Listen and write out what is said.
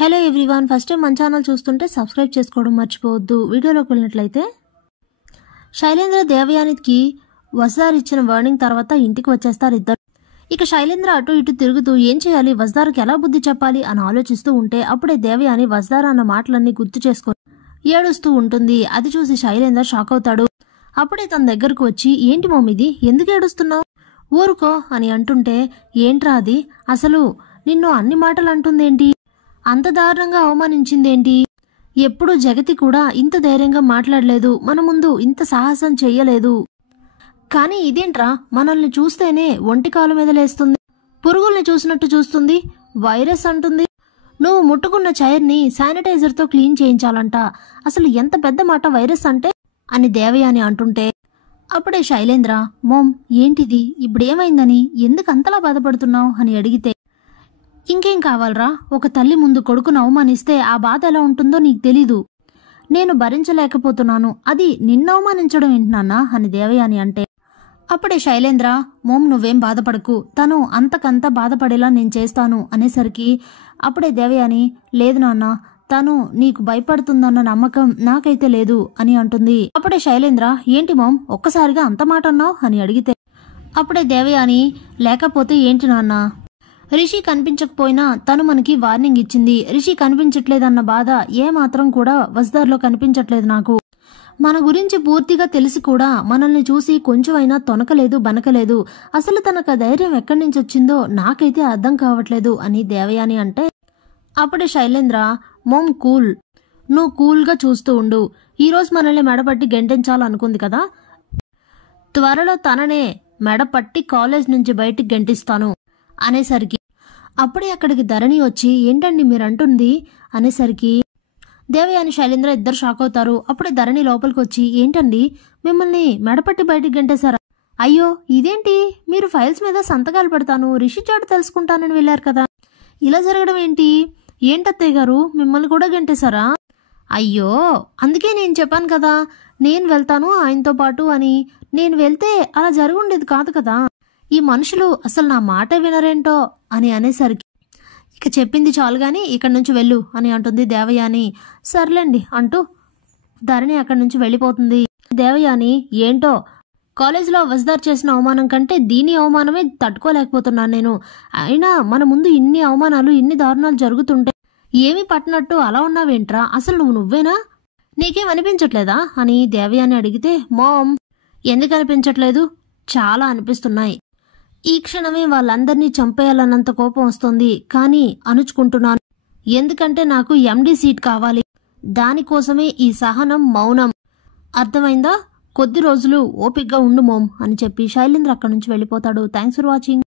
Hello everyone, first time మన channel చూస్తుంటే subscribe చేసుకోవడం మర్చిపోవద్దు. వీడియోలోకి వెళ్ళినట్లయితే శైలేంద్ర దేవయానికి వజ్దార్ ఇచ్చిన వార్నింగ్ తర్వాత ఇంటికి వచ్చేస్తారు ఇద్దరు. ఇక శైలేంద్ర అటు ఇటు తిరుగుతూ ఏం చేయాలి, వజ్దార్కి ఎలా బుద్ధి చెప్పాలి అని ఆలోచిస్తూ ఉంటే అప్పుడే దేవయాని వజ్దార్ అన్న మాటలన్నీ గుర్తు చేసుకొని ఏడుస్తూ ఉంటుంది. అది చూసి శైలేంద్ర షాక్ అవుతాడు. అప్పుడే తన దగ్గరకు వచ్చి ఏంటి మమ్మీది, ఎందుకు ఏడుస్తున్నావు, ఊరుకో అని అంటుంటే ఏంట్రా అది, అసలు నిన్ను అన్ని మాటలు అంటుందేంటి, అంత దారుణంగా అవమానించిందేంటి, ఎప్పుడు జగతి కూడా ఇంత ధైర్యంగా మాట్లాడలేదు, మన ముందు ఇంత సాహసం చెయ్యలేదు, కానీ ఇదేంట్రా మనల్ని చూస్తేనే ఒంటి కాలు మీద లేస్తుంది, పురుగుల్ని చూసినట్టు చూస్తుంది, వైరస్ అంటుంది, నువ్వు ముట్టుకున్న చైర్ని శానిటైజర్తో క్లీన్ చేయించాలంట, అసలు ఎంత పెద్ద మాట వైరస్ అంటే అని దేవయాని అంటుంటే అప్పుడే శైలేంద్ర మోమ్ ఏంటిది, ఇప్పుడేమైందని ఎందుకు అంతలా బాధపడుతున్నావు అని అడిగితే ఇంకేం కావాలరా, ఒక తల్లి ముందు కొడుకును అవమానిస్తే ఆ బాధ ఎలా ఉంటుందో నీకు తెలీదు, నేను భరించలేకపోతున్నాను, అది నిన్ను అవమానించడం ఏంటన్నా అని దేవయాని అంటే అప్పుడే శైలేంద్ర మోమ్ నువ్వేం బాధపడకు, తను అంతకంత బాధపడేలా నేను చేస్తాను అనేసరికి అప్పుడే దేవయాని లేదు నాన్న, తను నీకు భయపడుతుందన్న నమ్మకం నాకైతే లేదు అని అంటుంది. అప్పుడే శైలేంద్ర ఏంటి మోమ్ ఒక్కసారిగా అంత మాట అన్నావు అని అడిగితే అప్పుడే దేవయాని లేకపోతే ఏంటి నాన్న, రిషి కనిపించకపోయినా తను మనకి వార్నింగ్ ఇచ్చింది, రిషి కనిపించట్లేదన్న బాధ ఏమాత్రం కూడా వజ్దార్లో కనిపించట్లేదు నాకు, మన గురించి పూర్తిగా తెలిసి కూడా మనల్ని చూసి కొంచెమైనా తొనకలేదు బనకలేదు, అసలు తనకు ధైర్యం ఎక్కడి నుంచి వచ్చిందో నాకైతే అర్థం కావట్లేదు అని దేవయాని అంటే అప్పుడే శైలేంద్ర మోమ్ కూల్, నువ్వు కూల్గా చూస్తూ ఉండు, ఈరోజు మనల్ని మెడపట్టి గెంటించాలనుకుంది కదా, త్వరలో తననే మెడపట్టి కాలేజ్ నుంచి బయటికి గెంటిస్తాను అనేసరికి అప్పుడే అక్కడికి ధరణి వచ్చి ఏంటండి మీరంటుంది అనేసరికి దేవయాని శైలేంద్ర ఇద్దరు షాక్ అవుతారు. అప్పుడే ధరణి లోపలికి వచ్చి ఏంటండి మిమ్మల్ని మెడపట్టి బయటికి గంటేశారా, అయ్యో ఇదేంటి, మీరు ఫైల్స్ మీద సంతకాలు పెడతాను రిషి చాటు తెలుసుకుంటానని వెళ్ళారు కదా, ఇలా జరగడం ఏంటి, ఏంటత్తయ్య గారు మిమ్మల్ని కూడా గంటేశారా, అయ్యో అందుకే నేను చెప్పాను కదా నేను వెళ్తాను ఆయనతో పాటు అని, నేను వెళ్తే అలా జరుగుండేది కాదు కదా, ఈ మనుషులు అసలు నా మాట వినరేంటో అని అనేసరికి ఇక చెప్పింది చాలు గాని ఇక్కడి నుంచి వెళ్ళు అని అంటుంది దేవయాని. సర్లేండి అంటూ ధరణి అక్కడి నుంచి వెళ్ళిపోతుంది. దేవయాని ఏంటో కాలేజీలో వజ్దార్ చేసిన అవమానం కంటే దీని అవమానమే తట్టుకోలేకపోతున్నాను నేను, అయినా మన ముందు ఇన్ని అవమానాలు ఇన్ని దారుణాలు జరుగుతుంటే ఏమీ పట్టినట్టు అలా ఉన్నావేంట్రా, అసలు నువ్వేనా, నీకేం అనిపించట్లేదా అని దేవయాని అడిగితే మామ్ ఎందుకు అనిపించట్లేదు, చాలా అనిపిస్తున్నాయి, ఈ క్షణమే వాళ్ళందరినీ చంపేయాలన్నంత కోపం వస్తుంది, కానీ అణుచుకుంటున్నాను, ఎందుకంటే నాకు ఎండి సీట్ కావాలి, దానికోసమే ఈ సహనం మౌనం, అర్థమైందా, కొద్ది రోజులు ఓపిగ్గా ఉండు మోమ్ అని చెప్పి శైలేంద్ర అక్కడి నుంచి వెళ్ళిపోతాడు. Thanks for watching.